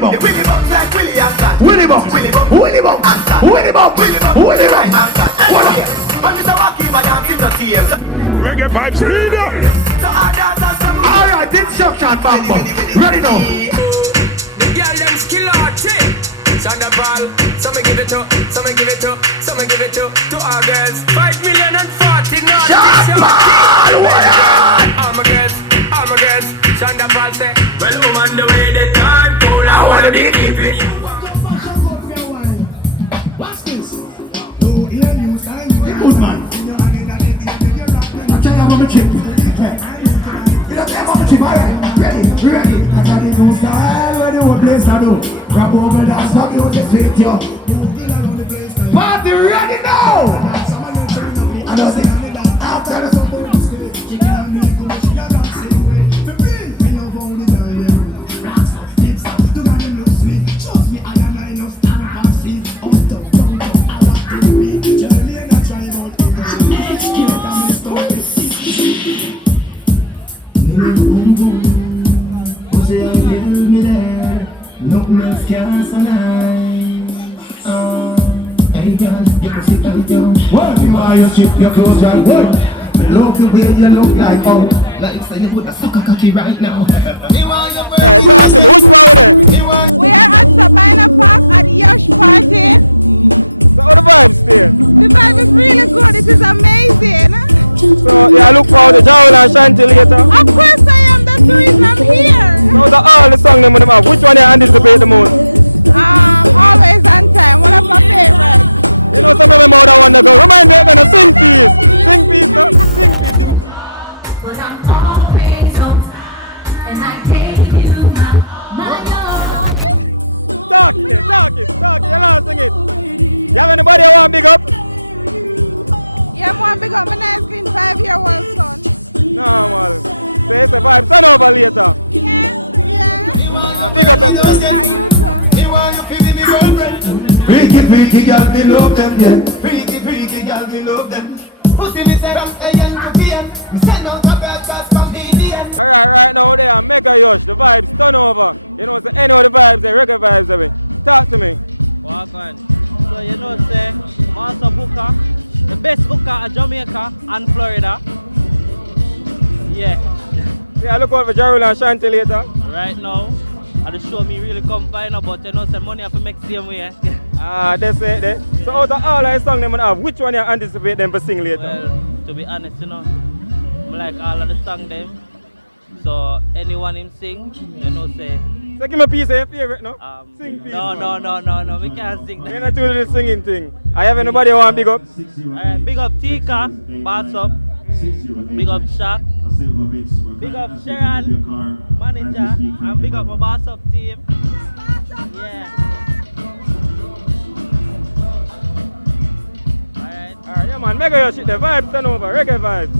Bum. Willy Bum like Willy Aston. Willy Bum. Willy Bum. Willy Bum. Willy Bum. Willy Bum. Willy Bum. Voila. From Mr. Wacky, my dance in the team. Reggae vibes leader. So I dance and some All right, instruction, bam, bam. Ready now. The girl them skill arty. Thunderball, some give it to, some give it to, some give it to our girls. 5 million and 40 not Thunderball, what up? All my girls, Thunderball say, well, woman, the way the time cool, I wanna be keeping you. Watch this. No ear you sign. Good man. I tell you about my chip. You don't care about my chip, alright? Ready? I got the new style where the whole place I do. Grab over that stop music fit you. Party ready now! I don't think after the nothing else can survive. Hey girl, you can sit down, yo. What you are, your chip, your clothes right now. Look the way you look like, oh, like say you put a sucker cocky right now. Alright, so awesome. Who's there? We are at Sabina Park at Yush party. So how the vibes there? The vibe is really good. It is amazing. So yeah, I look forward to Jugglin and Ashanti later. Of course I am. That's the reason I'm here. So all the songs them have. Which one you anticipate the most? Always on time. One of my favorites. You know some of them other one that go. Remind me, I'm gonna sing please. Sing please, no? Sing please. Well, I'm always on time, and I gave you my Talk it. You know sing it. You have anybody who want big up? Yeah, I want to pick up my nice green 5-year-old son. No man. Say it's a vibe. Turn over later. Yeah. Big up yourself. Yeah, you too. He want you to be me girlfriend. Freaky girl, me love them, yeah. Freaky girl, me love them. Pussy me say from AM to PM. Me send out a broadcast from BDM. Alright, right now there, Mega Yush, the vibes turn over. You know, say any of the vibes, the reggae vibes, I mean. Talk to me. Walk on. So you know, say, Master Booker, the best booker at Jamaica and Florida. Yeah. Yeah, I look out for Jugglin and Ashanti later. Right now, the show me really come fine, but you know, say money have to make same way. That's it there. So out of all the songs them have, which one you anticipate them to sing later? Well, to be honest, you know, I like all of the songs them. So anyone him sing, you know, say. So give me a piece of your favorite, no? Sing piece. No, we can't sing that. You're not doing the singing thing. I have anybody who want big up? Big up Tika, Bass Up. Big up Shaq. Big up Sharon, manager, and big up my Bass Up team. Yeah. Alright, yeah man, Mega Yush, the vibes turn over, reggae vibes.